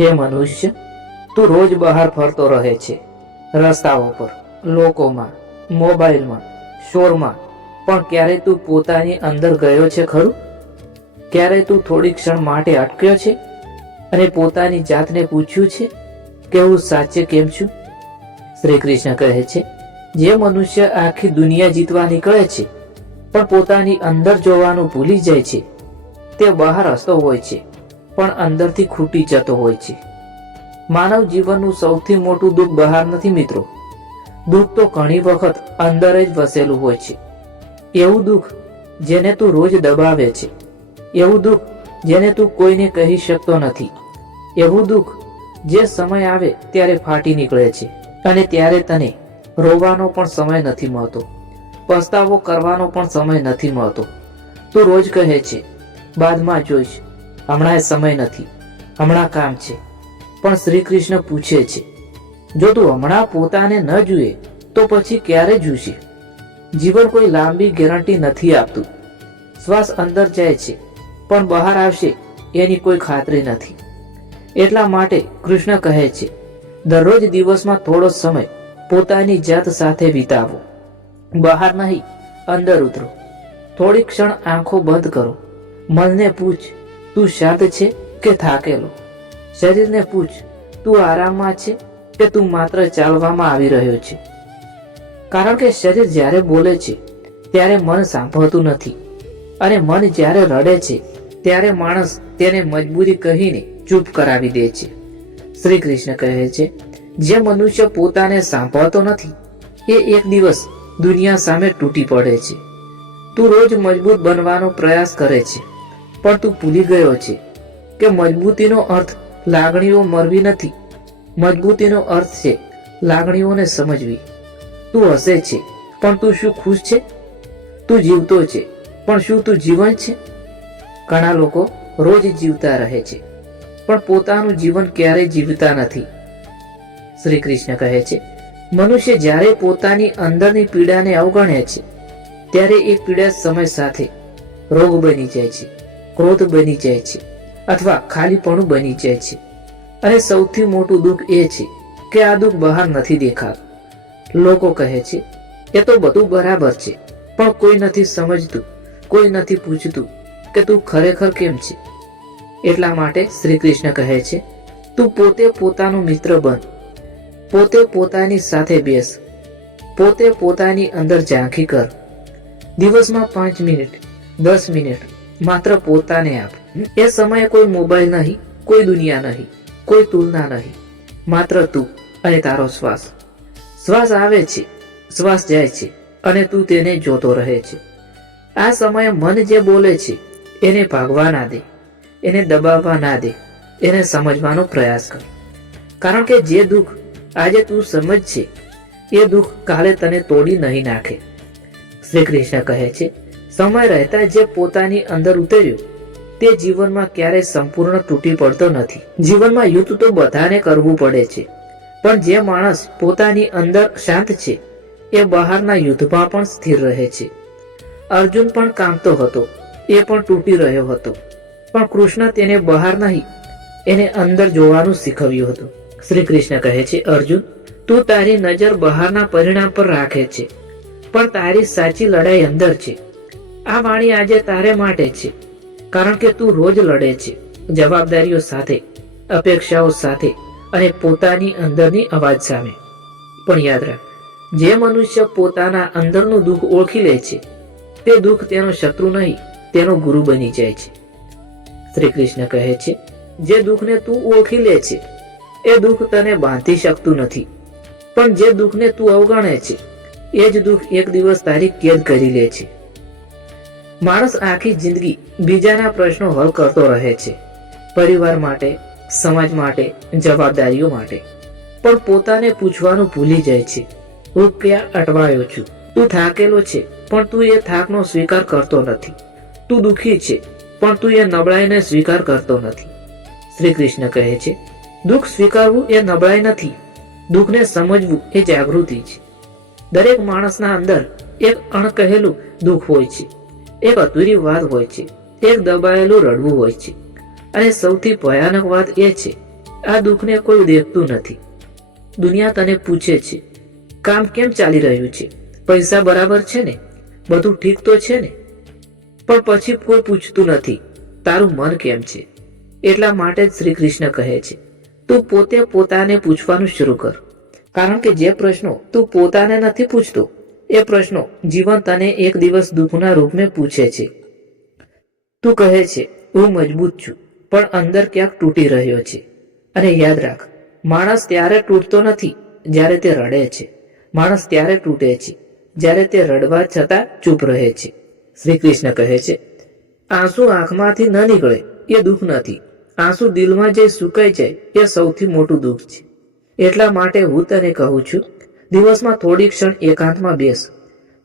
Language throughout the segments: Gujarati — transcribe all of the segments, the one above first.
હે મનુષ્ય, તું રોજ બહાર ફરતો રહે છે, રસ્તાઓ પર, લોકોમાં, મોબાઈલમાં, શોરમાં, પણ ક્યારે તું પોતાની અંદર ગયો છે ખરું? ક્યારે તું થોડી ક્ષણ માટે અટક્યો છે અને પોતાની જાતને પૂછ્યું છે કે હું સાચે કેમ છું? શ્રી કૃષ્ણ કહે છે, જે મનુષ્ય આખી દુનિયા જીતવા નીકળે છે પણ પોતાની અંદર જોવાનું ભૂલી જાય છે, તે બહાર હસતો હોય છે પણ અંદરથી ખૂટી જતો હોય છે. માનવ જીવનનું સૌથી મોટું દુઃખ બહાર નથી મિત્રો, દુઃખ તો ઘણી વખત અંદર જ વસેલું હોય છે. એવું દુઃખ જેને તું રોજ દબાવે છે, એવું દુઃખ જેને તું કોઈને કહી શકતો નથી, એવું દુઃખ જે સમય આવે ત્યારે ફાટી નીકળે છે અને ત્યારે તને રોવાનો પણ સમય નથી મળતો, પસ્તાવો કરવાનો પણ સમય નથી મળતો. તું રોજ કહે છે બાદમાં જોઈશ, હમણાં સમય નથી, હમણાં કામ છે. પણ શ્રી કૃષ્ણ પૂછે છે, જો તું હમણાં પોતાને ન જુએ તો પછી ક્યારે જોશે? જીવન કોઈ લાંબી ગેરંટી નથી આપતું. શ્વાસ અંદર જાય છે પણ બહાર આવશે એની કોઈ ખાતરી નથી. એટલા માટે કૃષ્ણ કહે છે, દરરોજ દિવસમાં થોડો સમય પોતાની જાત સાથે વિતાવો. બહાર નહીં, અંદર ઉતરો. થોડી ક્ષણ આંખો બંધ કરો. મનને પૂછ, તું શાંત છે કે થાકેલો? શરીરને પૂછ, તું આરામમાં છે કે તું માત્ર ચાલવામાં આવી રહ્યો છે? કારણ કે શરીર જ્યારે બોલે છે ત્યારે મન સાંભળતું નથી, અને મન જ્યારે રડે છે ત્યારે માણસ તેને મજબૂરી કહીને ચૂપ કરાવી દે છે. શ્રી કૃષ્ણ કહે છે, જે મનુષ્ય પોતાને સાંભળતો નથી એ એક દિવસ દુનિયા સામે તૂટી પડે છે. તું રોજ મજબૂત બનવાનો પ્રયાસ કરે છે પણ તું ભૂલી ગયો છે કે મજબૂતીનો અર્થ લાગણીઓ મરવી નથી. મજબૂતીનો અર્થ છે લાગણીઓને સમજવી. તું હસે છે પણ તું શું ખુશ છે? તું જીવતો છે પણ શું તું જીવન છે? ઘણા લોકો રોજ જીવતા રહે છે પણ પોતાનું જીવન ક્યારેય જીવતા નથી. શ્રી કૃષ્ણ કહે છે, મનુષ્ય જ્યારે પોતાની અંદરની પીડાને અવગણે છે ત્યારે એ પીડા સમય સાથે રોગ બની જાય છે, ક્રોધ બની જાય છે અથવા ખાલીપણું બની જાય છે. અને સૌથી મોટું દુઃખ એ છે કે આ દુઃખ બહાર નથી દેખાતું. લોકો કહે છે એ તો બધું બરાબર છે, પણ કોઈ નથી સમજતું, કોઈ નથી પૂછતું કે તું ખરેખર કેમ છે. એટલા માટે શ્રી કૃષ્ણ કહે છે, તું પોતે પોતાનો મિત્ર બન. પોતે પોતાની સાથે બેસ. પોતે પોતાની અંદર ઝાંખી કર. દિવસમાં 5 મિનિટ, 10 મિનિટ માત્ર પોતાને આપ. એ સમયે કોઈ મોબાઈલ નહીં, કોઈ દુનિયા નહીં, કોઈ તુલના નહીં, માત્ર તું અને તારો શ્વાસ. શ્વાસ આવે છે, શ્વાસ જાય છે અને તું તેને જોતો રહે છે. આ સમયે મન જે બોલે છે એને ભાગવા ના દે, એને દબાવવા ના દે, એને સમજવાનો પ્રયાસ કર. કારણ કે જે દુઃખ આજે તું સમજ છે એ દુઃખ કાલે તને તોડી નહીં નાખે. શ્રી કૃષ્ણ કહે છે, સમય રહેતા જે પોતાની અંદર ઉતર્યો તે જીવનમાં ક્યારેય સંપૂર્ણ તૂટી પડતો નથી. જીવનમાં યુદ્ધ તો બધાને કરવું પડે છે, પણ જે માણસ પોતાની અંદર શાંત છે એ બહારના યુદ્ધમાં પણ સ્થિર રહે છે. અર્જુન પણ કામતો હતો, એ પણ તૂટી રહ્યો હતો, પણ કૃષ્ણ તેને બહાર નહીં, એને અંદર જોવાનું શીખવ્યું હતું. શ્રી કૃષ્ણ કહે છે, અર્જુન, તું તારી નજર બહારના પરિણામ પર રાખે છે, પણ તારી સાચી લડાઈ અંદર છે. આ વાણી આજે તારે માટે છે, કારણ કે તું રોજ લડે છે જવાબદારીઓ સાથે, અપેક્ષાઓ સાથે અને પોતાની અંદરની અવાજ સામે. પણ યાદ રાખ, જે મનુષ્ય પોતાના અંદરનું દુઃખ ઓળખી લે છે તે દુઃખ તેનો શત્રુ નહીં, તેનો ગુરુ બની જાય છે. શ્રી કૃષ્ણ કહે છે, જે દુઃખને તું ઓળખી લે છે એ દુઃખ તને બાંધી શકતું નથી, પણ જે દુઃખને તું અવગણે છે એ જ દુઃખ એક દિવસ તારી કેદ કરી લે છે. માણસ આખી જિંદગી બીજાના પ્રશ્નો હલ કરતો રહે છે, પરિવાર માટે, સમાજ માટે, જવાબદારીઓ માટે, પણ પોતાને પૂછવાનું ભૂલી જાય છે, હું ક્યાં અટવાયો છું? તું થાકેલો છે પણ તું એ થાકનો સ્વીકાર કરતો નથી. તું દુઃખી છે પણ તું એ નબળાઈને સ્વીકાર કરતો નથી. શ્રી કૃષ્ણ કહે છે, દુઃખ સ્વીકારવું એ નબળાઈ નથી, દુઃખને સમજવું એ જાગૃતિ છે. દરેક માણસના અંદર એક અણકહેલું દુઃખ હોય છે, એક અધૂરી વાત હોય છે, એક દબાયેલું રડવું હોય છે. અને સૌથી ભયાનક વાત એ છે, આ દુઃખને કોઈ દેખતું નથી. દુનિયા તને પૂછે છે, કામ કેમ ચાલી રહ્યું છે, પૈસા બરાબર છે ને, બધું ઠીક તો છે ને? પણ પછી કોઈ પૂછતું નથી તારું મન કેમ છે. એટલા માટે જ શ્રી કૃષ્ણ કહે છે, તું પોતે પોતાને પૂછવાનું શરૂ કર. કારણ કે જે પ્રશ્નો તું પોતાને નથી પૂછતો એ પ્રશ્નો જીવન તને એક દિવસ દુઃખના રૂપમાં પૂછે છે. તું કહે છે, હું મજબૂત છું, પણ અંદર ક્યાંક તૂટી રહ્યો છે. અને યાદ રાખ, માણસ ત્યારે તૂટતો નથી જ્યારે તે રડે છે. માણસ ત્યારે તૂટે છે જ્યારે તે રડવા છતાં ચૂપ રહે છે. શ્રી કૃષ્ણ કહે છે, આંસુ આંખમાંથી ન નીકળે એ દુઃખ નથી, આંસુ દિલમાં જે સુકાઈ જાય એ સૌથી મોટું દુઃખ છે. એટલા માટે હું તને કહું છું, દિવસમાં થોડી ક્ષણ એકાંતમાં બેસ.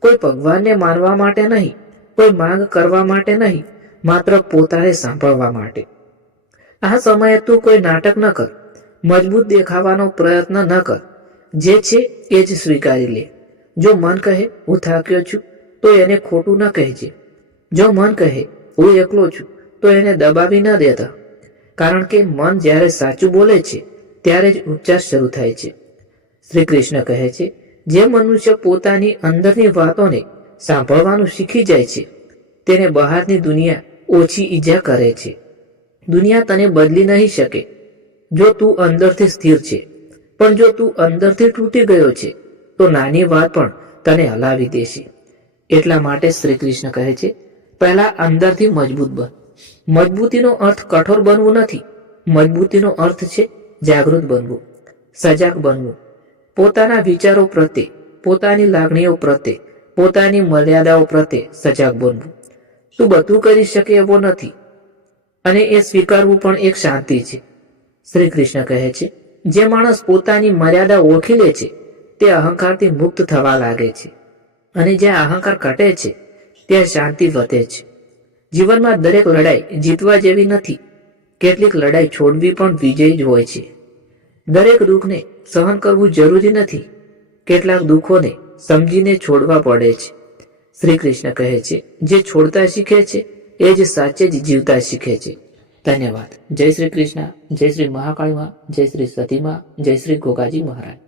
કોઈ ભગવાનને માનવા માટે નહીં, કોઈ માંગ કરવા માટે નહીં, માત્ર પોતાને સાંભળવા માટે. આ સમયે તું કોઈ નાટક ન કર, મજબૂત દેખાવાનો પ્રયત્ન ન કર. જે છે એ જ સ્વીકારી લે. જો મન કહે હું થાક્યો છું તો એને ખોટું ન કહેજે. જો મન કહે હું એકલો છું તો એને દબાવી ન દેતા. કારણ કે મન જ્યારે સાચું બોલે છે ત્યારે જ ઉપચાર શરૂ થાય છે. શ્રી કૃષ્ણ કહે છે, જે મનુષ્ય પોતાની અંદરની વાતોને સાંભળવાનું શીખી જાય છે તેને બહારની દુનિયા ઓછી ઈજા કરે છે. દુનિયા તને બદલી નહીં શકે જો તું અંદરથી સ્થિર છે, પણ જો તું અંદરથી તૂટી ગયો છે તો નાની વાત પણ તને હલાવી દેશે. એટલા માટે શ્રી કૃષ્ણ કહે છે, પહેલા અંદરથી મજબૂત બન. મજબૂતીનો અર્થ કઠોર બનવું નથી. મજબૂતીનો અર્થ છે જાગૃત બનવું, સજાગ બનવું. પોતાના વિચારો પ્રત્યે, પોતાની લાગણીઓ પ્રત્યે, પોતાની મર્યાદાઓ પ્રત્યે સજાગ બનવું. તું બધું કરી શકે એવો નથી અને એ સ્વીકારવું પણ એક શાંતિ છે. શ્રી કૃષ્ણ કહે છે, જે માણસ પોતાની મર્યાદા ઓળખી લે છે તે અહંકારથી મુક્ત થવા લાગે છે. અને જ્યાં અહંકાર ઘટે છે ત્યાં શાંતિ વધે છે. જીવનમાં દરેક લડાઈ જીતવા જેવી નથી. કેટલીક લડાઈ છોડવી પણ વિજય જ હોય છે. દરેક દુઃખને સહન કરવું જરૂરી નથી. કેટલાક દુઃખોને સમજીને છોડવા પડે છે. શ્રી કૃષ્ણ કહે છે, જે છોડતા શીખે છે એ જ સાચે જ જીવતા શીખે છે. ધન્યવાદ. જય શ્રી કૃષ્ણ. જય શ્રી મહાકાળી માં. જય શ્રી સતી માં. જય શ્રી ગોગાજી મહારાજ.